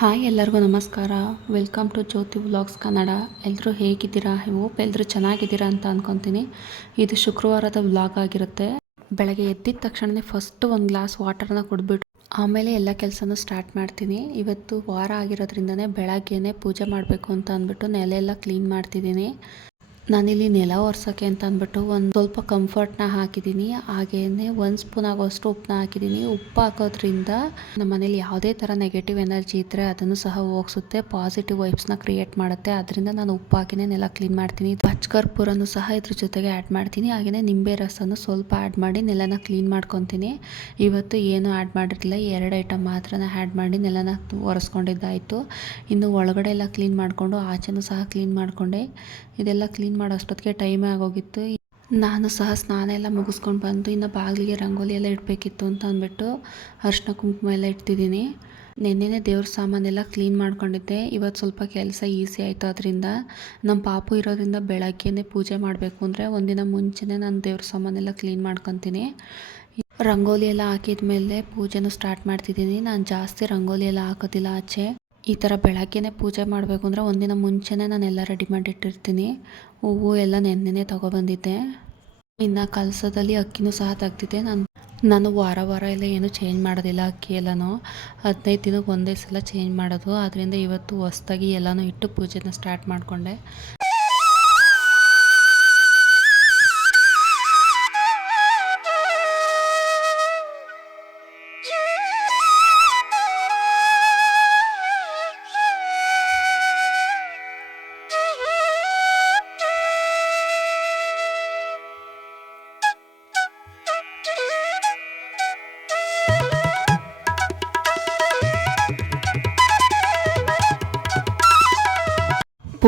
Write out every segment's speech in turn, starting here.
Hi ಎಲ್ಲರಿಗೂ ನಮಸ್ಕಾರ. Welcome to Jyoti vlogs Kannada ಎಲ್ಲರೂ ಹೇಗಿದ್ದೀರಾ? ಹೋಪ್ ಎಲ್ಲರೂ ಚೆನ್ನಾಗಿದ್ದೀರಾ ಅಂತ ಅಂದ್ಕೊತೀನಿ ಇದು ಶುಕ್ರವಾರದ ವ್ಲಾಗ್ ಆಗಿರುತ್ತೆ. ಬೆಳಗ್ಗೆ ಎದ್ದಿದ ತಕ್ಷಣನೇ ಫಸ್ಟ್ ಒಂದು ಗ್ಲಾಸ್ ವಾಟರ್ನ ಕುಡಿದ್ಬಿಟ್ಟು ಆಮೇಲೆ ಎಲ್ಲ ಕೆಲಸನೂ ಸ್ಟಾರ್ಟ್ ಮಾಡ್ತೀನಿ. ಇವತ್ತು ವಾರ ಆಗಿರೋದ್ರಿಂದನೇ ಬೆಳಗ್ಗೆನೇ ಪೂಜೆ ಮಾಡಬೇಕು ಅಂತ ಅಂದ್ಬಿಟ್ಟು ನೆಲೆ ಎಲ್ಲ ಕ್ಲೀನ್ ಮಾಡ್ತಿದ್ದೀನಿ. ನಾನಿಲ್ಲಿ ನೆಲ ಒರೆಸೋಕ್ಕೆ ಅಂತ ಅಂದ್ಬಿಟ್ಟು ಒಂದು ಸ್ವಲ್ಪ ಕಂಫರ್ಟ್ನ ಹಾಕಿದ್ದೀನಿ. ಹಾಗೆಯೇ ಒಂದು ಸ್ಪೂನ್ ಆಗೋಷ್ಟು ಉಪ್ಪನ್ನ ಹಾಕಿದ್ದೀನಿ. ಉಪ್ಪು ಹಾಕೋದ್ರಿಂದ ನಮ್ಮ ಮನೇಲಿ ಯಾವುದೇ ಥರ ನೆಗೆಟಿವ್ ಎನರ್ಜಿ ಇದ್ದರೆ ಅದನ್ನು ಸಹ ಹೋಗಿಸುತ್ತೆ. ಪಾಸಿಟಿವ್ ವೈಬ್ಸ್ನ ಕ್ರಿಯೇಟ್ ಮಾಡುತ್ತೆ. ಅದರಿಂದ ನಾನು ಉಪ್ಪು ಹಾಕಿನೇ ನೆಲ ಕ್ಲೀನ್ ಮಾಡ್ತೀನಿ. ಪಚ್ಕರ್ಪೂರನ್ನು ಸಹ ಇದ್ರ ಜೊತೆಗೆ ಆ್ಯಡ್ ಮಾಡ್ತೀನಿ. ಹಾಗೆಯೇ ನಿಂಬೆ ರಸನು ಸ್ವಲ್ಪ ಆ್ಯಡ್ ಮಾಡಿ ನೆಲನ ಕ್ಲೀನ್ ಮಾಡ್ಕೊತೀನಿ. ಇವತ್ತು ಏನು ಆ್ಯಡ್ ಮಾಡಿರಲಿಲ್ಲ. ಎರಡು ಐಟಮ್ ಮಾತ್ರ ಆ್ಯಡ್ ಮಾಡಿ ನೆಲನ ಒರೆಸ್ಕೊಂಡಿದ್ದಾಯಿತು. ಇನ್ನು ಒಳಗಡೆ ಎಲ್ಲ ಕ್ಲೀನ್ ಮಾಡಿಕೊಂಡು ಆಚೆನೂ ಸಹ ಕ್ಲೀನ್ ಮಾಡಿಕೊಂಡೆ. ಇದೆಲ್ಲ ಕ್ಲೀನ್ ಮಾಡೋ ಅಷ್ಟೊತ್ತಿಗೆ ಟೈಮೇ ಆಗೋಗಿತ್ತು. ನಾನು ಸಹ ಸ್ನಾನ ಎಲ್ಲ ಮುಗಿಸ್ಕೊಂಡು ಬಂದು ಇನ್ನು ಬಾಗಿಲಿಗೆ ರಂಗೋಲಿ ಎಲ್ಲ ಇಡಬೇಕಿತ್ತು ಅಂತ ಅಂದ್ಬಿಟ್ಟು ಅರ್ಶಿನ ಕುಂಕುಮ ಎಲ್ಲ ಇಡ್ತಿದ್ದೀನಿ. ನೆನ್ನೆನೇ ದೇವ್ರ ಸಾಮಾನೆಲ್ಲ ಕ್ಲೀನ್ ಮಾಡ್ಕೊಂಡಿದ್ದೆ. ಇವತ್ತು ಸ್ವಲ್ಪ ಕೆಲಸ ಈಸಿ ಆಯಿತು. ಅದರಿಂದ ನಮ್ಮ ಪಾಪು ಇರೋದ್ರಿಂದ ಬೆಳಗ್ಗೆನೇ ಪೂಜೆ ಮಾಡಬೇಕು ಅಂದರೆ ಒಂದಿನ ಮುಂಚೆನೇ ನಾನು ದೇವ್ರ ಸಾಮಾನೆಲ್ಲ ಕ್ಲೀನ್ ಮಾಡ್ಕೊತೀನಿ. ರಂಗೋಲಿ ಎಲ್ಲ ಹಾಕಿದ ಮೇಲೆ ಪೂಜೆನೂ ಸ್ಟಾರ್ಟ್ ಮಾಡ್ತಿದ್ದೀನಿ. ನಾನು ಜಾಸ್ತಿ ರಂಗೋಲಿ ಎಲ್ಲ ಹಾಕೋದಿಲ್ಲ ಆಚೆ. ಈ ಥರ ಬೆಳಗ್ಗೆನೇ ಪೂಜೆ ಮಾಡಬೇಕು ಅಂದರೆ ಒಂದಿನ ಮುಂಚೆನೇ ನಾನೆಲ್ಲ ರೆಡಿ ಮಾಡಿಟ್ಟಿರ್ತೀನಿ ಹೂವು ಎಲ್ಲ ನೆನ್ನೆನೇ ತೊಗೊಬಂದಿದ್ದೆ. ಇನ್ನು ಕಲಸದಲ್ಲಿ ಅಕ್ಕಿನೂ ಸಹ ತೆಗ್ದಿದ್ದೆ. ನಾನು ನಾನು ವಾರ ವಾರ ಎಲ್ಲ ಏನೂ ಚೇಂಜ್ ಮಾಡೋದಿಲ್ಲ ಅಕ್ಕಿ ಎಲ್ಲನೂ. ಹದಿನೈದು ದಿನಕ್ಕೆ ಒಂದೇ ಸಲ ಚೇಂಜ್ ಮಾಡೋದು. ಆದ್ದರಿಂದ ಇವತ್ತು ಹೊಸ್ದಾಗಿ ಎಲ್ಲನೂ ಇಟ್ಟು ಪೂಜೆನ ಸ್ಟಾರ್ಟ್ ಮಾಡಿಕೊಂಡೆ.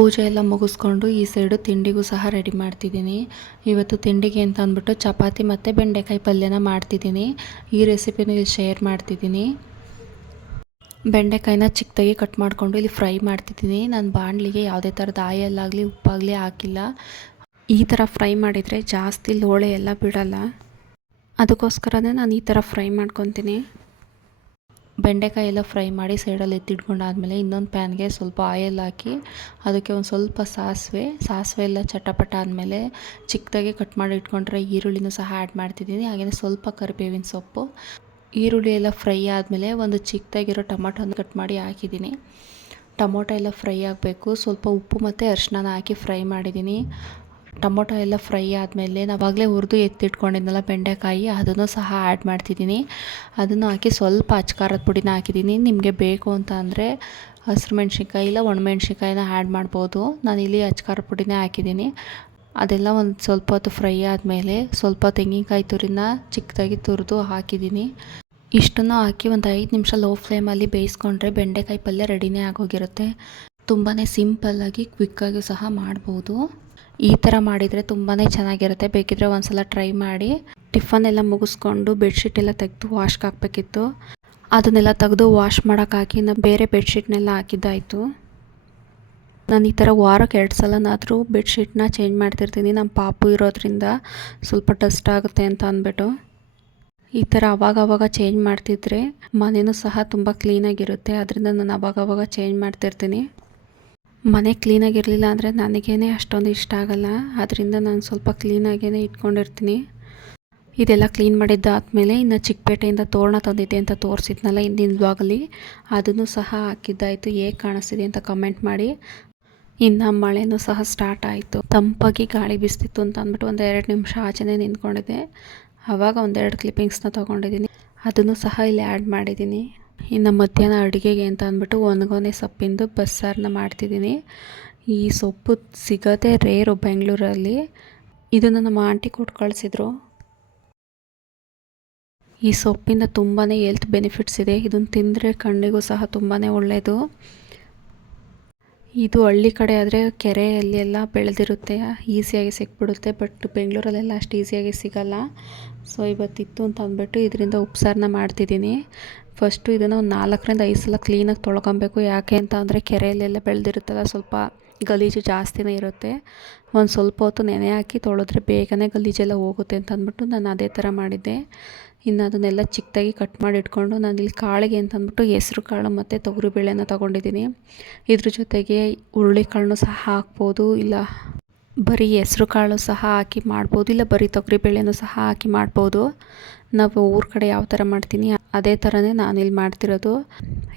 ಪೂಜೆ ಎಲ್ಲ ಮುಗಿಸ್ಕೊಂಡು ಈ ಸೈಡು ತಿಂಡಿಗೂ ಸಹ ರೆಡಿ ಮಾಡ್ತಿದ್ದೀನಿ. ಇವತ್ತು ತಿಂಡಿಗೆ ಅಂತ ಅಂದ್ಬಿಟ್ಟು ಚಪಾತಿ ಮತ್ತು ಬೆಂಡೆಕಾಯಿ ಪಲ್ಯನ ಮಾಡ್ತಿದ್ದೀನಿ. ಈ ರೆಸಿಪಿನೂ ಇಲ್ಲಿ ಶೇರ್ ಮಾಡ್ತಿದ್ದೀನಿ. ಬೆಂಡೆಕಾಯಿನ ಚಿಕ್ಕದಾಗಿ ಕಟ್ ಮಾಡಿಕೊಂಡು ಇಲ್ಲಿ ಫ್ರೈ ಮಾಡ್ತಿದ್ದೀನಿ. ನಾನು ಬಾಣಲಿಗೆ ಯಾವುದೇ ಥರದ ಆಯಲ್ಲಾಗಲಿ, ಉಪ್ಪಾಗಲಿ ಹಾಕಿಲ್ಲ. ಈ ಥರ ಫ್ರೈ ಮಾಡಿದರೆ ಜಾಸ್ತಿ ಲೋಳೆ ಎಲ್ಲ ಬಿಡಲ್ಲ. ಅದಕ್ಕೋಸ್ಕರನೇ ನಾನು ಈ ಥರ ಫ್ರೈ ಮಾಡ್ಕೊತೀನಿ. ಬೆಂಡೆಕಾಯಿ ಎಲ್ಲ ಫ್ರೈ ಮಾಡಿ ಸೈಡಲ್ಲಿ ಎತ್ತಿಟ್ಕೊಂಡಾದ್ಮೇಲೆ ಇನ್ನೊಂದು ಪ್ಯಾನ್ಗೆ ಸ್ವಲ್ಪ ಆಯಿಲ್ ಹಾಕಿ ಅದಕ್ಕೆ ಒಂದು ಸ್ವಲ್ಪ ಸಾಸಿವೆ ಸಾಸಿವೆ ಎಲ್ಲ ಚಟಪಟ ಆದಮೇಲೆ ಚಿಕ್ಕದಾಗಿ ಕಟ್ ಮಾಡಿ ಇಟ್ಕೊಂಡ್ರೆ ಈರುಳ್ಳಿನೂ ಸಹ ಆ್ಯಡ್ ಮಾಡ್ತಿದ್ದೀನಿ. ಹಾಗೆಯೇ ಸ್ವಲ್ಪ ಕರಿಬೇವಿನ ಸೊಪ್ಪು, ಈರುಳ್ಳಿ ಎಲ್ಲ ಫ್ರೈ ಆದಮೇಲೆ ಒಂದು ಚಿಕ್ಕದಾಗಿರೋ ಟೊಮಟೊನ ಕಟ್ ಮಾಡಿ ಹಾಕಿದ್ದೀನಿ. ಟೊಮೊಟೊ ಎಲ್ಲ ಫ್ರೈ ಆಗಬೇಕು. ಸ್ವಲ್ಪ ಉಪ್ಪು ಮತ್ತು ಅರಿಶಿನ ಹಾಕಿ ಫ್ರೈ ಮಾಡಿದ್ದೀನಿ. ಟೊಮೊಟೊ ಎಲ್ಲ ಫ್ರೈ ಆದಮೇಲೆ ನಾವಾಗಲೇ ಹುರಿದು ಎತ್ತಿಟ್ಕೊಂಡಿದ್ನಲ್ಲ ಬೆಂಡೆಕಾಯಿ, ಅದನ್ನು ಸಹ ಆ್ಯಡ್ ಮಾಡ್ತಿದ್ದೀನಿ. ಅದನ್ನು ಹಾಕಿ ಸ್ವಲ್ಪ ಅಚ್ಕಾರದ ಪುಡಿನ ಹಾಕಿದ್ದೀನಿ. ನಿಮಗೆ ಬೇಕು ಅಂತ ಅಂದರೆ ಹಸಿರು ಮೆಣ್ಸಿನ್ಕಾಯಿ ಇಲ್ಲ ಒಣಮೆಣ್ಸಿನ್ಕಾಯಿನ ಆ್ಯಡ್ ಮಾಡ್ಬೋದು. ಇಲ್ಲಿ ಅಚ್ಕಾರ ಪುಡಿನೇ ಹಾಕಿದ್ದೀನಿ. ಅದೆಲ್ಲ ಒಂದು ಸ್ವಲ್ಪ ಹೊತ್ತು ಫ್ರೈ ಆದಮೇಲೆ ಸ್ವಲ್ಪ ತೆಂಗಿನಕಾಯಿ ತುರಿನ ಚಿಕ್ಕದಾಗಿ ತುರಿದು ಹಾಕಿದ್ದೀನಿ. ಇಷ್ಟನ್ನು ಹಾಕಿ ಒಂದು ಐದು ನಿಮಿಷ ಲೋ ಫ್ಲೇಮಲ್ಲಿ ಬೇಯಿಸ್ಕೊಂಡ್ರೆ ಬೆಂಡೆಕಾಯಿ ಪಲ್ಯ ರೆಡಿನೇ ಆಗೋಗಿರುತ್ತೆ. ತುಂಬಾ ಸಿಂಪಲ್ಲಾಗಿ ಕ್ವಿಕ್ಕಾಗಿ ಸಹ ಮಾಡ್ಬೋದು. ಈ ಥರ ಮಾಡಿದರೆ ತುಂಬಾ ಚೆನ್ನಾಗಿರುತ್ತೆ. ಬೇಕಿದ್ರೆ ಒಂದ್ಸಲ ಟ್ರೈ ಮಾಡಿ. ಟಿಫನ್ ಎಲ್ಲ ಮುಗಿಸ್ಕೊಂಡು ಬೆಡ್ಶೀಟ್ ಎಲ್ಲ ತೆಗೆದು ವಾಶ್ಗೆ ಹಾಕಬೇಕಿತ್ತು. ಅದನ್ನೆಲ್ಲ ತೆಗೆದು ವಾಶ್ ಮಾಡೋಕ್ಕಾಕಿ ನಾನು ಬೇರೆ ಬೆಡ್ಶೀಟ್ನೆಲ್ಲ ಹಾಕಿದ್ದಾಯಿತು. ನಾನು ಈ ಥರ ವಾರಕ್ಕೆ ಎರಡು ಸಲನಾದರೂ ಬೆಡ್ಶೀಟ್ನ ಚೇಂಜ್ ಮಾಡ್ತಿರ್ತೀನಿ. ನಮ್ಮ ಪಾಪು ಇರೋದ್ರಿಂದ ಸ್ವಲ್ಪ ಡಸ್ಟ್ ಆಗುತ್ತೆ ಅಂತ ಅಂದ್ಬಿಟ್ಟು. ಈ ಥರ ಅವಾಗವಾಗ ಚೇಂಜ್ ಮಾಡ್ತಿದ್ರೆ ಮನೆಯೂ ಸಹ ತುಂಬ ಕ್ಲೀನಾಗಿರುತ್ತೆ. ಅದರಿಂದ ನಾನು ಅವಾಗವಾಗ ಚೇಂಜ್ ಮಾಡ್ತಿರ್ತೀನಿ. ಮನೆ ಕ್ಲೀನಾಗಿರಲಿಲ್ಲ ಅಂದರೆ ನನಗೇನೆ ಅಷ್ಟೊಂದು ಇಷ್ಟ ಆಗಲ್ಲ. ಅದರಿಂದ ನಾನು ಸ್ವಲ್ಪ ಕ್ಲೀನಾಗೇ ಇಟ್ಕೊಂಡಿರ್ತೀನಿ. ಇದೆಲ್ಲ ಕ್ಲೀನ್ ಮಾಡಿದ್ದಾದಮೇಲೆ ಇನ್ನು ಚಿಕ್ಕಪೇಟೆಯಿಂದ ತೋರಣ ತಂದಿದ್ದೆ ಅಂತ ತೋರಿಸಿದ್ನಲ್ಲ ಹಿಂದಿನ ಬ್ಲಾಗಲ್ಲಿ ಅದನ್ನು ಸಹ ಹಾಕಿದ್ದಾಯಿತು. ಹೇಗೆ ಕಾಣಿಸ್ತಿದೆ ಅಂತ ಕಮೆಂಟ್ ಮಾಡಿ. ಇನ್ನು ಮಳೆನೂ ಸಹ ಸ್ಟಾರ್ಟ್ ಆಯಿತು. ತಂಪಾಗಿ ಗಾಳಿ ಬಿಸ್ತಿತ್ತು ಅಂತ ಅಂದ್ಬಿಟ್ಟು ಒಂದು ಎರಡು ನಿಮಿಷ ಆಚೆನೇ ನಿಂತ್ಕೊಂಡಿದ್ದೆ. ಆವಾಗ ಒಂದೆರಡು ಕ್ಲಿಪ್ಪಿಂಗ್ಸ್ನ ತೊಗೊಂಡಿದ್ದೀನಿ. ಅದನ್ನು ಸಹ ಇಲ್ಲಿ ಆ್ಯಡ್ ಮಾಡಿದ್ದೀನಿ. ಇನ್ನು ಮಧ್ಯಾಹ್ನ ಅಡುಗೆಗೆ ಅಂತ ಅಂದ್ಬಿಟ್ಟು ಒಣಗೊನೆ ಸೊಪ್ಪಿಂದು ಬಸ್ಸಾರನ್ನ ಮಾಡ್ತಿದ್ದೀನಿ. ಈ ಸೊಪ್ಪು ಸಿಗೋದೇ ರೇರು ಬೆಂಗಳೂರಲ್ಲಿ. ಇದನ್ನು ನಮ್ಮ ಆಂಟಿ ಕೊಟ್ಟು ಕಳಿಸಿದ್ರು. ಈ ಸೊಪ್ಪಿಂದ ತುಂಬಾ ಹೆಲ್ತ್ ಬೆನಿಫಿಟ್ಸ್ ಇದೆ. ಇದನ್ನು ತಿಂದರೆ ಕಣ್ಣಿಗೂ ಸಹ ತುಂಬಾ ಒಳ್ಳೆಯದು ಇದು ಹಳ್ಳಿ ಕಡೆ ಆದರೆ ಕೆರೆಯಲ್ಲಿ ಎಲ್ಲ ಬೆಳೆದಿರುತ್ತೆ. ಈಸಿಯಾಗಿ ಸಿಕ್ಬಿಡುತ್ತೆ, ಬಟ್ ಬೆಂಗಳೂರಲ್ಲೆಲ್ಲ ಅಷ್ಟು ಈಸಿಯಾಗಿ ಸಿಗಲ್ಲ. ಸೊ ಇವತ್ತಿತ್ತು ಅಂತ ಅಂದ್ಬಿಟ್ಟು ಇದರಿಂದ ಉಪ್ಸಾರನ್ನ ಮಾಡ್ತಿದ್ದೀನಿ. ಫಸ್ಟು ಇದನ್ನು ಒಂದು ನಾಲ್ಕರಿಂದ ಐದು ಸಲ ಕ್ಲೀನಾಗಿ ತೊಳ್ಕೊಬೇಕು. ಯಾಕೆ ಅಂತ ಅಂದರೆ ಕೆರೆಯಲ್ಲೆಲ್ಲ ಬೆಳೆದಿರುತ್ತಲ್ಲ, ಸ್ವಲ್ಪ ಗಲೀಜು ಜಾಸ್ತಿನೇ ಇರುತ್ತೆ. ಒಂದು ಸ್ವಲ್ಪ ಹೊತ್ತು ನೆನೆ ಹಾಕಿ ತೊಳೆದ್ರೆ ಬೇಗನೆ ಗಲೀಜೆಲ್ಲ ಹೋಗುತ್ತೆ ಅಂತ ಅಂದ್ಬಿಟ್ಟು ನಾನು ಅದೇ ಥರ ಮಾಡಿದ್ದೆ. ಇನ್ನು ಅದನ್ನೆಲ್ಲ ಚಿಕ್ಕದಾಗಿ ಕಟ್ ಮಾಡಿ ಇಟ್ಕೊಂಡು ನಾನು ಇಲ್ಲಿ ಕಾಳಿಗೆ ಅಂತ ಅಂದ್ಬಿಟ್ಟು ಹೆಸ್ರು ಕಾಳು ಮತ್ತು ತೊಗರಿಬೇಳೆನ ತೊಗೊಂಡಿದ್ದೀನಿ. ಇದ್ರ ಜೊತೆಗೆ ಹುರುಳಿಕಾಳನ್ನು ಸಹ ಹಾಕ್ಬೋದು, ಇಲ್ಲ ಬರೀ ಹೆಸ್ರು ಕಾಳು ಸಹ ಹಾಕಿ ಮಾಡ್ಬೋದು, ಇಲ್ಲ ಬರೀ ತೊಗರಿಬೇಳೆನೂ ಸಹ ಹಾಕಿ ಮಾಡ್ಬೋದು. ನಾವು ಊರ ಕಡೆ ಯಾವ ಥರ ಮಾಡ್ತೀನಿ ಅದೇ ಥರನೇ ನಾನಿಲ್ಲಿ ಮಾಡ್ತಿರೋದು.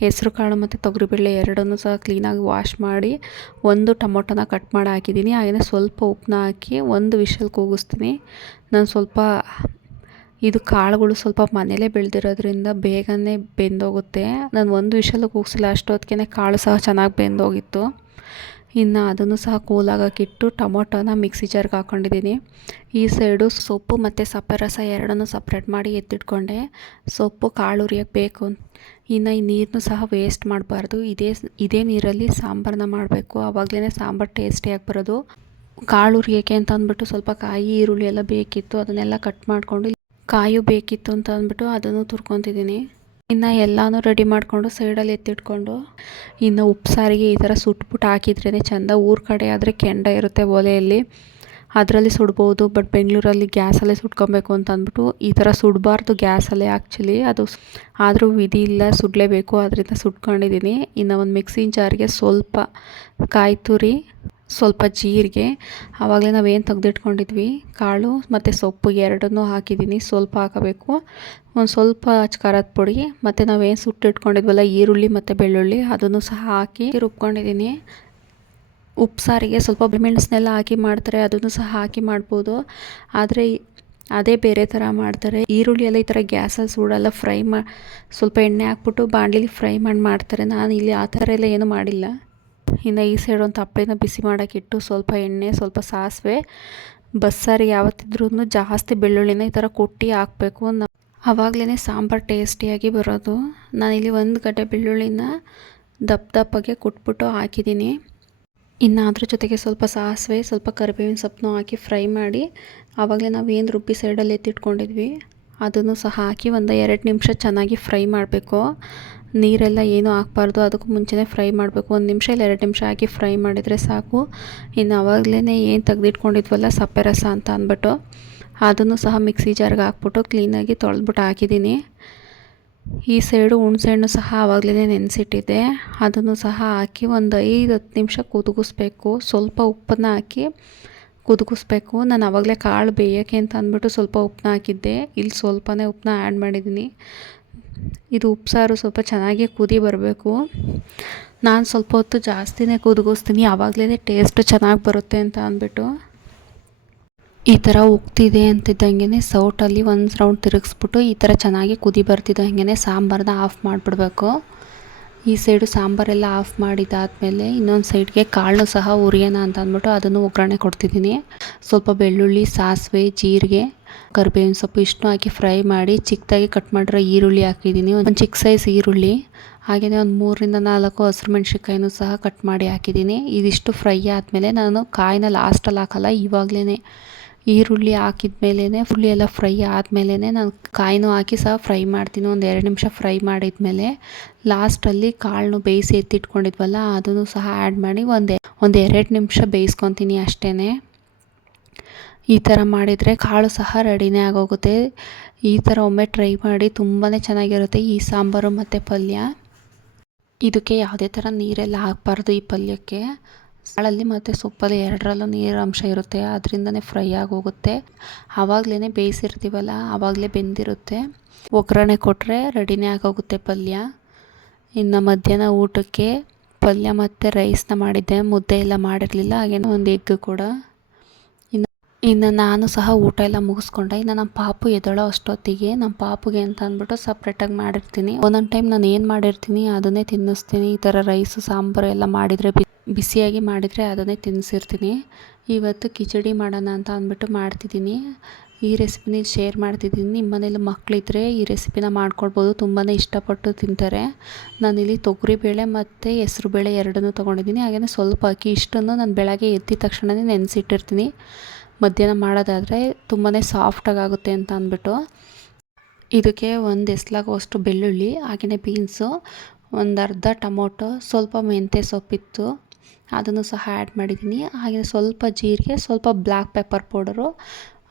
ಹೆಸ್ರು ಕಾಳು ಮತ್ತು ತೊಗರಿಬೇಳೆ ಎರಡನ್ನೂ ಸಹ ಕ್ಲೀನಾಗಿ ವಾಶ್ ಮಾಡಿ ಒಂದು ಟೊಮೊಟೊನ ಕಟ್ ಮಾಡಿ ಹಾಕಿದ್ದೀನಿ. ಹಾಗೆಯೇ ಸ್ವಲ್ಪ ಉಪ್ಪನ್ನ ಹಾಕಿ ಒಂದು ವಿಷಲ್ ಕೂಗಿಸ್ತೀನಿ. ನಾನು ಸ್ವಲ್ಪ ಇದು ಕಾಳುಗಳು ಸ್ವಲ್ಪ ಮನೇಲೇ ಬೆಳೆದಿರೋದ್ರಿಂದ ಬೇಗನೆ ಬೆಂದೋಗುತ್ತೆ. ನಾನು ಒಂದು ವಿಷಲ್ ಕೂಗಿಸಿಲ್ಲ ಅಷ್ಟೊತ್ತಿಗೆ ಕಾಳು ಸಹ ಚೆನ್ನಾಗಿ ಬೆಂದೋಗಿತ್ತು. ಇನ್ನು ಅದನ್ನು ಸಹ ಕೂಲಾಗೋಕ್ಕಿಟ್ಟು ಟೊಮೊಟೊನ ಮಿಕ್ಸಿ ಜಾರ್ಗೆ ಹಾಕ್ಕೊಂಡಿದ್ದೀನಿ ಈ ಸೈಡು ಸೊಪ್ಪು ಮತ್ತು ಸಪ್ಪೆ ರಸ ಎರಡನ್ನೂ ಸಪ್ರೇಟ್ ಮಾಡಿ ಎತ್ತಿಟ್ಕೊಂಡೆ. ಸೊಪ್ಪು ಕಾಳು ಉರಿಯೋಕ್ಕೆ ಬೇಕು. ಇನ್ನು ಈ ನೀರನ್ನು ಸಹ ವೇಸ್ಟ್ ಮಾಡಬಾರ್ದು. ಇದೇ ಇದೇ ನೀರಲ್ಲಿ ಸಾಂಬಾರನ್ನ ಮಾಡಬೇಕು. ಆವಾಗಲೇ ಸಾಂಬಾರು ಟೇಸ್ಟಿಯಾಗಿ ಬರೋದು. ಕಾಳು ಉರಿಯೋಕ್ಕೆ ಅಂತ ಅಂದ್ಬಿಟ್ಟು ಸ್ವಲ್ಪ ಕಾಯಿ, ಈರುಳ್ಳಿ ಎಲ್ಲ ಬೇಕಿತ್ತು. ಅದನ್ನೆಲ್ಲ ಕಟ್ ಮಾಡಿಕೊಂಡು ಕಾಯು ಬೇಕಿತ್ತು ಅಂತ ಅಂದ್ಬಿಟ್ಟು ಅದನ್ನು ತುರ್ಕೊತಿದ್ದೀನಿ. ಇನ್ನು ಎಲ್ಲನೂ ರೆಡಿ ಮಾಡಿಕೊಂಡು ಸೈಡಲ್ಲಿ ಎತ್ತಿಟ್ಕೊಂಡು, ಇನ್ನು ಉಪ್ಪು ಸಾರಿಗೆ ಈ ಥರ ಸುಟ್ಬಿಟ್ಟು ಹಾಕಿದ್ರೇ ಚೆಂದ. ಊರ ಕಡೆ ಆದರೆ ಕೆಂಡ ಇರುತ್ತೆ ಒಲೆಯಲ್ಲಿ. ಅದರಲ್ಲಿ ಸುಡ್ಬೋದು ಬಟ್ ಬೆಂಗಳೂರಲ್ಲಿ ಗ್ಯಾಸಲ್ಲೇ ಸುಟ್ಕೊಬೇಕು ಅಂತ ಅಂದ್ಬಿಟ್ಟು ಈ ಥರ ಸುಡಬಾರ್ದು ಗ್ಯಾಸಲ್ಲೇ ಆ್ಯಕ್ಚುಲಿ ಅದು ಆದರೂ ವಿಧಿ ಇಲ್ಲ, ಸುಡಲೇಬೇಕು ಅದರಿಂದ ಸುಟ್ಕೊಂಡಿದ್ದೀನಿ. ಇನ್ನು ಒಂದು ಮಿಕ್ಸಿನ ಜಾರಿಗೆ ಸ್ವಲ್ಪ ಕಾಯಿ ತುರಿ ಸ್ವಲ್ಪ ಜೀರಿಗೆ, ಆವಾಗಲೇ ನಾವೇನು ತೆಗೆದಿಟ್ಕೊಂಡಿದ್ವಿ, ಕಾಳು ಮತ್ತು ಸೊಪ್ಪು ಎರಡನ್ನೂ ಹಾಕಿದ್ದೀನಿ, ಸ್ವಲ್ಪ ಹಾಕಬೇಕು. ಒಂದು ಸ್ವಲ್ಪ ಖಾರದ ಪುಡಿ, ಮತ್ತು ನಾವೇನು ಸುಟ್ಟಿಟ್ಕೊಂಡಿದ್ವಲ್ಲ ಈರುಳ್ಳಿ ಮತ್ತು ಬೆಳ್ಳುಳ್ಳಿ, ಅದನ್ನು ಸಹ ಹಾಕಿ ರುಬ್ಕೊಂಡಿದ್ದೀನಿ. ಉಪ್ಪು ಸಾರಿಗೆ ಸ್ವಲ್ಪ ಮೆಣಸನ್ನೆಲ್ಲ ಹಾಕಿ ಮಾಡ್ತಾರೆ, ಅದನ್ನು ಸಹ ಹಾಕಿ ಮಾಡ್ಬೋದು. ಆದರೆ ಅದೇ ಬೇರೆ ಥರ ಮಾಡ್ತಾರೆ. ಈರುಳ್ಳಿ ಎಲ್ಲ ಈ ಥರ ಗ್ಯಾಸಲ್ಲಿ ಸುಡಲ್ಲ, ಫ್ರೈ ಮಾ, ಸ್ವಲ್ಪ ಎಣ್ಣೆ ಹಾಕ್ಬಿಟ್ಟು ಬಾಣಲಿಲಿ ಫ್ರೈ ಮಾಡಿ, ಮಾಡ್ತಾರೆ. ನಾನು ಇಲ್ಲಿ ಆ ಥರ ಎಲ್ಲ ಏನೂ ಮಾಡಿಲ್ಲ. ಇನ್ನು ಈ ಸೈಡ್ ಒಂದು ತಪ್ಪಲಿನ ಬಿಸಿ ಮಾಡೋಕ್ಕಿಟ್ಟು ಸ್ವಲ್ಪ ಎಣ್ಣೆ, ಸ್ವಲ್ಪ ಸಾಸಿವೆ ಬಸ್ಸಾರಿಗೆ ಯಾವತ್ತಿದ್ರೂ ಜಾಸ್ತಿ ಬೆಳ್ಳುಳ್ಳಿನ ಈ ಥರ ಕೊಟ್ಟಿ ಹಾಕಬೇಕು ಆವಾಗಲೇ ಸಾಂಬಾರು ಟೇಸ್ಟಿಯಾಗಿ ಬರೋದು. ನಾನಿಲ್ಲಿ ಒಂದು ಗಡ್ಡೆ ಬೆಳ್ಳುಳ್ಳಿನ ದಪ್ಪ ದಪ್ಪಗೆ ಕುಟ್ಬಿಟ್ಟು ಹಾಕಿದ್ದೀನಿ. ಇನ್ನು ಅದ್ರ ಜೊತೆಗೆ ಸ್ವಲ್ಪ ಸಾಸಿವೆ, ಸ್ವಲ್ಪ ಕರಿಬೇವಿನ ಸೊಪ್ಪನ್ನು ಹಾಕಿ ಫ್ರೈ ಮಾಡಿ ಆವಾಗಲೇ ನಾವು ಏನು ರುಬ್ಬಿ ಸೈಡಲ್ಲಿ ಎತ್ತಿಟ್ಕೊಂಡಿದ್ವಿ, ಅದನ್ನು ಸಹ ಹಾಕಿ ಒಂದು ಎರಡು ನಿಮಿಷ ಚೆನ್ನಾಗಿ ಫ್ರೈ ಮಾಡಬೇಕು. ನೀರೆಲ್ಲ ಏನೂ ಹಾಕ್ಬಾರ್ದು ಅದಕ್ಕೂ ಮುಂಚೆನೇ ಫ್ರೈ ಮಾಡಬೇಕು. ಒಂದು ನಿಮಿಷ ಇಲ್ಲ, ಎರಡು ನಿಮಿಷ ಹಾಕಿ ಫ್ರೈ ಮಾಡಿದರೆ ಸಾಕು. ಇನ್ನು ಆವಾಗಲೇ ಏನು ತೆಗೆದಿಟ್ಕೊಂಡಿದ್ವಲ್ಲ, ಸಪ್ಪೆ ರಸ ಅಂತ ಅಂದ್ಬಿಟ್ಟು, ಅದನ್ನು ಸಹ ಮಿಕ್ಸಿ ಜಾರ್ಗೆ ಹಾಕ್ಬಿಟ್ಟು ಕ್ಲೀನಾಗಿ ತೊಳೆದ್ಬಿಟ್ಟು ಹಾಕಿದ್ದೀನಿ. ಈ ಸೈಡು ಹುಣಸೆಹಣ್ಣು ಸಹ ಆವಾಗಲೇ ನೆನೆಸಿಟ್ಟಿದ್ದೆ. ಅದನ್ನು ಸಹ ಹಾಕಿ ಒಂದು ಐದು ಹತ್ತು ನಿಮಿಷ ಕುದುಗಿಸ್ಬೇಕು. ಸ್ವಲ್ಪ ಉಪ್ಪನ್ನು ಹಾಕಿ ಕುದುಗಿಸ್ಬೇಕು. ನಾನು ಆವಾಗಲೇ ಕಾಳು ಬೇಯೋಕ್ಕೆ ಅಂತ ಅಂದ್ಬಿಟ್ಟು ಸ್ವಲ್ಪ ಉಪ್ಪನ್ನ ಹಾಕಿದ್ದೆ. ಇಲ್ಲಿ ಸ್ವಲ್ಪನೇ ಉಪ್ಪನ್ನ ಆ್ಯಡ್ ಮಾಡಿದ್ದೀನಿ. ಇದು ಉಪ್ಸಾರು ಸ್ವಲ್ಪ ಚೆನ್ನಾಗಿ ಕುದಿ ಬರಬೇಕು. ನಾನು ಸ್ವಲ್ಪ ಹೊತ್ತು ಜಾಸ್ತಿನೇ ಕುದಿಗೋಸ್ತೀನಿ ಆವಾಗಲೇ ಟೇಸ್ಟ್ ಚೆನ್ನಾಗಿ ಬರುತ್ತೆ ಅಂತ ಅಂದ್ಬಿಟ್ಟು. ಈ ಥರ ಉಗ್ತಿದೆ ಅಂತಿದ್ದಂಗೆ ಸೌಟಲ್ಲಿ ಒಂದು ರೌಂಡ್ ತಿರುಗಿಸ್ಬಿಟ್ಟು ಈ ಥರ ಚೆನ್ನಾಗಿ ಕುದಿ ಬರ್ತಿದ್ದಂಗೆ ಸಾಂಬಾರನ್ನ ಆಫ್ ಮಾಡಿಬಿಡ್ಬೇಕು. ಈ ಸೈಡು ಸಾಂಬಾರೆಲ್ಲ ಆಫ್ ಮಾಡಿದಾದಮೇಲೆ ಇನ್ನೊಂದು ಸೈಡ್ಗೆ ಕಾಳು ಸಹ ಉರಿಯೋಣ ಅಂತ ಅಂದ್ಬಿಟ್ಟು ಅದನ್ನು ಒಗ್ಗರಣೆ ಕೊಡ್ತಿದ್ದೀನಿ. ಸ್ವಲ್ಪ ಬೆಳ್ಳುಳ್ಳಿ, ಸಾಸಿವೆ, ಜೀರಿಗೆ ಕರಿಬೇವಿನ ಸೊಪ್ಪು ಇಷ್ಟು ಹಾಕಿ ಫ್ರೈ ಮಾಡಿ ಚಿಕ್ಕದಾಗಿ ಕಟ್ ಮಾಡಿರೋ ಈರುಳ್ಳಿ ಹಾಕಿದ್ದೀನಿ. ಒಂದು ಚಿಕ್ಕ ಸೈಜ್ ಈರುಳ್ಳಿ ಹಾಗೆಯೇ ಒಂದು ಮೂರರಿಂದ ನಾಲ್ಕು ಹಸಿರು ಮೆಣ್ಸಿನ್ಕಾಯಿನೂ ಸಹ ಕಟ್ ಮಾಡಿ ಹಾಕಿದ್ದೀನಿ. ಇದಿಷ್ಟು ಫ್ರೈ ಆದಮೇಲೆ ನಾನು ಕಾಯಿನ ಲಾಸ್ಟಲ್ಲಿ ಹಾಕಲ್ಲ ಇವಾಗಲೇ ಈರುಳ್ಳಿ ಹಾಕಿದ ಮೇಲೇ ಫುಲ್ಲಿ ಎಲ್ಲ ಫ್ರೈ ಆದಮೇಲೆ ನಾನು ಕಾಯಿನೂ ಹಾಕಿ ಸಹ ಫ್ರೈ ಮಾಡ್ತೀನಿ. ಒಂದು ಎರಡು ನಿಮಿಷ ಫ್ರೈ ಮಾಡಿದ್ಮೇಲೆ ಲಾಸ್ಟಲ್ಲಿ ಕಾಳನ್ನು ಬೇಯಿಸಿ ಎತ್ತಿಟ್ಕೊಂಡಿದ್ವಲ್ಲ, ಅದನ್ನು ಸಹ ಆ್ಯಡ್ ಮಾಡಿ ಒಂದು ಒಂದು ಎರಡು ನಿಮಿಷ ಬೇಯಿಸ್ಕೊತೀನಿ ಅಷ್ಟೇ ಈ ಥರ ಮಾಡಿದರೆ ಕಾಳು ಸಹ ರೆಡಿನೇ ಆಗೋಗುತ್ತೆ. ಈ ಥರ ಒಮ್ಮೆ ಟ್ರೈ ಮಾಡಿ ತುಂಬಾ ಚೆನ್ನಾಗಿರುತ್ತೆ ಈ ಸಾಂಬಾರು ಮತ್ತು ಪಲ್ಯ. ಇದಕ್ಕೆ ಯಾವುದೇ ಥರ ನೀರೆಲ್ಲ ಹಾಕಬಾರ್ದು ಈ ಪಲ್ಯಕ್ಕೆ. ಕಾಳಲ್ಲಿ ಮತ್ತು ಸೊಪ್ಪಲ್ಲಿ ಎರಡರಲ್ಲೂ ನೀರು ಅಂಶ ಇರುತ್ತೆ, ಅದರಿಂದನೇ ಫ್ರೈ ಆಗೋಗುತ್ತೆ. ಆವಾಗಲೇ ಬೇಯಿಸಿರ್ತೀವಲ್ಲ, ಆವಾಗಲೇ ಬೆಂದಿರುತ್ತೆ. ಒಗ್ಗರಣೆ ಕೊಟ್ಟರೆ ರೆಡಿನೇ ಆಗೋಗುತ್ತೆ ಪಲ್ಯ. ಇನ್ನು ಮಧ್ಯಾಹ್ನ ಊಟಕ್ಕೆ ಪಲ್ಯ ಮತ್ತು ರೈಸ್ನ ಮಾಡಿದ್ದೆ, ಮುದ್ದೆ ಎಲ್ಲ ಮಾಡಿರಲಿಲ್ಲ, ಹಾಗೇನೋ ಒಂದು ಎಗ್ ಕೂಡ. ಇನ್ನು ನಾನು ಸಹ ಊಟ ಎಲ್ಲ ಮುಗಿಸ್ಕೊಂಡೆ. ಇನ್ನು ನಮ್ಮ ಪಾಪು ಎದ್ದಳೋ ಅಷ್ಟೊತ್ತಿಗೆ. ನಮ್ಮ ಪಾಪುಗೆ ಅಂತ ಅಂದ್ಬಿಟ್ಟು ಸಪ್ರೇಟಾಗಿ ಮಾಡಿರ್ತೀನಿ. ಒಂದೊಂದು ಟೈಮ್ ನಾನು ಏನು ಮಾಡಿರ್ತೀನಿ, ಅದನ್ನೇ ತಿನ್ನಿಸ್ತೀನಿ. ಈ ಥರ ರೈಸು ಸಾಂಬಾರು ಎಲ್ಲ ಮಾಡಿದರೆ ಬಿಸಿಯಾಗಿ ಮಾಡಿದರೆ ಅದನ್ನೇ ತಿನ್ನಿಸಿರ್ತೀನಿ ಇವತ್ತು ಕಿಚಡಿ ಮಾಡೋಣ ಅಂತ ಅಂದ್ಬಿಟ್ಟು ಮಾಡ್ತಿದ್ದೀನಿ. ಈ ರೆಸಿಪಿನ ಶೇರ್ ಮಾಡ್ತಿದ್ದೀನಿ. ನಿಮ್ಮ ಮನೇಲಿ ಮಕ್ಕಳಿದ್ರೆ ಈ ರೆಸಿಪಿನ ಮಾಡ್ಕೊಳ್ಬೋದು. ತುಂಬಾ ಇಷ್ಟಪಟ್ಟು ತಿಂತಾರೆ. ನಾನಿಲ್ಲಿ ತೊಗರಿಬೇಳೆ ಮತ್ತು ಹೆಸ್ರುಬೇಳೆ ಎರಡನ್ನೂ ತೊಗೊಂಡಿದ್ದೀನಿ. ಹಾಗೆಯೇ ಸ್ವಲ್ಪ ಅಕ್ಕಿ ಇಷ್ಟನ್ನು ನಾನು ಬೆಳಗ್ಗೆ ಎದ್ದಿದ ತಕ್ಷಣವೇ ನೆನೆಸಿಟ್ಟಿರ್ತೀನಿ. ಮಧ್ಯಾಹ್ನ ಮಾಡೋದಾದರೆ ತುಂಬಾ ಸಾಫ್ಟಾಗಿ ಆಗುತ್ತೆ ಅಂತ ಅಂದ್ಬಿಟ್ಟು ಇದಕ್ಕೆ ಒಂದು ಎಸ್ಲಾಗುವಷ್ಟು ಬೆಳ್ಳುಳ್ಳಿ ಹಾಗೆಯೇ ಬೀನ್ಸು ಒಂದು ಅರ್ಧ ಟೊಮೊಟೊ, ಸ್ವಲ್ಪ ಮೆಂತ್ಯ ಸೊಪ್ಪಿತ್ತು. ಅದನ್ನು ಸಹ ಆ್ಯಡ್ ಮಾಡಿದ್ದೀನಿ. ಹಾಗೆ ಸ್ವಲ್ಪ ಜೀರಿಗೆ, ಸ್ವಲ್ಪ ಬ್ಲ್ಯಾಕ್ ಪೆಪ್ಪರ್ ಪೌಡರು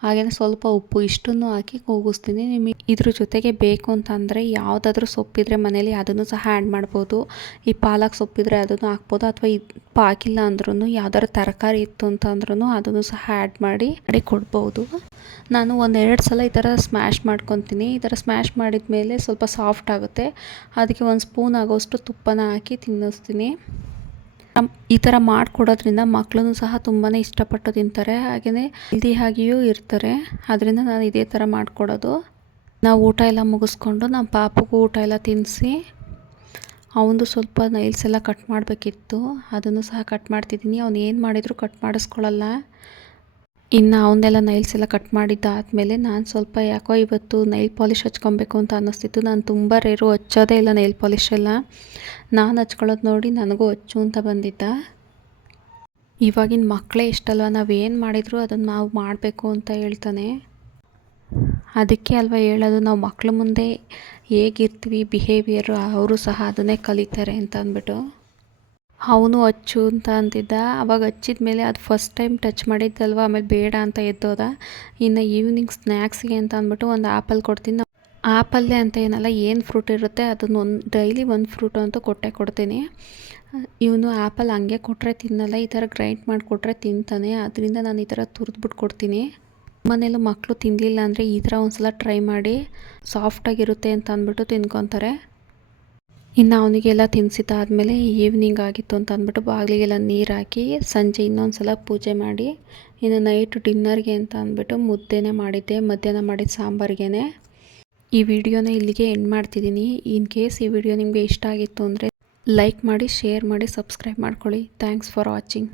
ಹಾಗೆಯೇ ಸ್ವಲ್ಪ ಉಪ್ಪು ಇಷ್ಟನ್ನು ಹಾಕಿ ಕೂಗಿಸ್ತೀನಿ. ನಿಮಗೆ ಇದ್ರ ಜೊತೆಗೆ ಬೇಕು ಅಂತಂದರೆ ಯಾವುದಾದ್ರೂ ಸೊಪ್ಪಿದ್ರೆ ಮನೇಲಿ ಅದನ್ನು ಸಹ ಆ್ಯಡ್ ಮಾಡ್ಬೋದು. ಈ ಪಾಲಕ್ ಸೊಪ್ಪಿದ್ರೆ ಅದನ್ನು ಹಾಕ್ಬೋದು. ಅಥವಾ ಇದು ಹಾಕಿಲ್ಲ ಅಂದ್ರೂ ಯಾವ್ದಾದ್ರು ತರಕಾರಿ ಇತ್ತು ಅಂತಂದ್ರೂ ಅದನ್ನು ಸಹ ಆ್ಯಡ್ ಮಾಡಿ ಮಾಡಿ ಕೊಡ್ಬೋದು. ನಾನು ಒಂದೆರಡು ಸಲ ಈ ಥರ ಸ್ಮ್ಯಾಶ್ ಮಾಡ್ಕೊತೀನಿ. ಈ ಥರ ಸ್ಮ್ಯಾಶ್ ಮಾಡಿದ ಮೇಲೆ ಸ್ವಲ್ಪ ಸಾಫ್ಟ್ ಆಗುತ್ತೆ. ಅದಕ್ಕೆ ಒಂದು ಸ್ಪೂನ್ ಆಗೋಷ್ಟು ತುಪ್ಪನ ಹಾಕಿ ತಿನ್ನಿಸ್ತೀನಿ. ಈ ಥರ ಮಾಡಿಕೊಡೋದ್ರಿಂದ ಮಕ್ಕಳು ಸಹ ತುಂಬಾ ಇಷ್ಟಪಟ್ಟು ತಿಂತಾರೆ. ಹಾಗೆಯೇ ಹೆಲ್ದಿಯಾಗಿಯೂ ಇರ್ತಾರೆ. ಅದರಿಂದ ನಾನು ಇದೇ ಥರ ಮಾಡಿಕೊಡೋದು. ನಾವು ಊಟ ಎಲ್ಲ ಮುಗಿಸ್ಕೊಂಡು ನಮ್ಮ ಪಾಪಗೂ ಊಟ ಎಲ್ಲ ತಿನ್ನಿಸಿ ಅವನದು ಸ್ವಲ್ಪ ನೈಲ್ಸ್ ಎಲ್ಲ ಕಟ್ ಮಾಡಬೇಕಿತ್ತು. ಅದನ್ನು ಸಹ ಕಟ್ ಮಾಡ್ತಿದ್ದೀನಿ. ಅವನು ಏನು ಮಾಡಿದರೂ ಕಟ್ ಮಾಡಿಸ್ಕೊಳ್ಳಲ್ಲ ಇನ್ನು ಅವನ್ನೆಲ್ಲ ನೈಲ್ಸ್ ಎಲ್ಲ ಕಟ್ ಮಾಡಿದ್ದಾದಮೇಲೆ ನಾನು ಸ್ವಲ್ಪ ಯಾಕೋ ಇವತ್ತು ನೈಲ್ ಪಾಲಿಷ್ ಹಚ್ಕೊಬೇಕು ಅಂತ ಅನ್ನಿಸ್ತಿತ್ತು. ನಾನು ತುಂಬ ರೇರು ಹಚ್ಚೋದೇ ಇಲ್ಲ ನೈಲ್ ಪಾಲಿಷ್ ಎಲ್ಲ. ನಾನು ಹಚ್ಕೊಳ್ಳೋದು ನೋಡಿ ನನಗೂ ಹಚ್ಚು ಅಂತ ಬಂದಿದ್ದ. ಇವಾಗಿನ ಮಕ್ಕಳೇ ಇಷ್ಟಲ್ವ? ನಾವೇನು ಮಾಡಿದರೂ ಅದನ್ನು ನಾವು ಮಾಡಬೇಕು ಅಂತ ಹೇಳ್ತಾನೆ. ಅದಕ್ಕೆ ಅಲ್ವಾ ಹೇಳೋದು? ನಾವು ಮಕ್ಕಳ ಮುಂದೆ ಹೇಗಿರ್ತೀವಿ ಬಿಹೇವಿಯರು ಅವರು ಸಹ ಅದನ್ನೇ ಕಲಿತಾರೆ ಅಂತ ಅಂದ್ಬಿಟ್ಟು. ಅವನು ಹಚ್ಚು ಅಂತ ಅಂತಿದ್ದ. ಅವಾಗ ಹಚ್ಚಿದ ಮೇಲೆ ಅದು ಫಸ್ಟ್ ಟೈಮ್ ಟಚ್ ಮಾಡಿದ್ದಲ್ವ? ಆಮೇಲೆ ಬೇಡ ಅಂತ ಎದ್ದೋದ. ಇನ್ನು ಈವ್ನಿಂಗ್ ಸ್ನ್ಯಾಕ್ಸ್ಗೆ ಅಂತ ಅಂದ್ಬಿಟ್ಟು ಒಂದು ಆ್ಯಪಲ್ ಕೊಡ್ತೀನಿ. ಆ್ಯಪಲ್ಲೇ ಅಂತ ಏನಲ್ಲ, ಏನು ಫ್ರೂಟ್ ಇರುತ್ತೆ ಅದನ್ನ ಒಂದು ಡೈಲಿ ಒಂದು ಫ್ರೂಟ್ ಅಂತೂ ಕೊಟ್ಟೆ ಕೊಡ್ತೀನಿ. ಇವನು ಆ್ಯಪಲ್ ಹಂಗೆ ಕೊಟ್ಟರೆ ತಿನ್ನಲ್ಲ, ಈ ಥರ ಗ್ರೈಂಡ್ ಮಾಡಿಕೊಟ್ರೆ ತಿಂತಾನೆ. ಅದರಿಂದ ನಾನು ಈ ಥರ ತುರಿದ್ಬಿಟ್ಟು ಕೊಡ್ತೀನಿ. ಮನೇಲೂ ಮಕ್ಕಳು ತಿನ್ನಲಿಲ್ಲ ಅಂದರೆ ಈ ಥರ ಒಂದು ಸಲ ಟ್ರೈ ಮಾಡಿ ಸಾಫ್ಟಾಗಿರುತ್ತೆ ಅಂತ ಅಂದ್ಬಿಟ್ಟು ತಿನ್ಕೊತಾರೆ. ಇನ್ನು ಅವನಿಗೆಲ್ಲ ತಿನ್ನಿಸಿದ್ದಾದ್ಮೇಲೆ ಈವ್ನಿಂಗ್ ಆಗಿತ್ತು ಅಂತ ಅಂದ್ಬಿಟ್ಟು ಬಾಗಿಲಿಗೆಲ್ಲ ನೀರು ಹಾಕಿ ಸಂಜೆ ಇನ್ನೊಂದು ಸಲ ಪೂಜೆ ಮಾಡಿ, ಇನ್ನು ನೈಟ್ ಡಿನ್ನರ್ಗೆ ಅಂತ ಅಂದ್ಬಿಟ್ಟು ಮುದ್ದೆನೇ ಮಾಡಿದ್ದೆ, ಮಧ್ಯಾಹ್ನ ಮಾಡಿದ ಸಾಂಬಾರಿಗೇ ಈ ವಿಡಿಯೋನ ಇಲ್ಲಿಗೆ ಎಂಡ್ ಮಾಡ್ತಿದ್ದೀನಿ. ಇನ್ ಕೇಸ್ ಈ ವಿಡಿಯೋ ನಿಮಗೆ ಇಷ್ಟ ಆಗಿತ್ತು ಅಂದರೆ ಲೈಕ್ ಮಾಡಿ ಶೇರ್ ಮಾಡಿ ಸಬ್ಸ್ಕ್ರೈಬ್ ಮಾಡ್ಕೊಳ್ಳಿ. Thanks for watching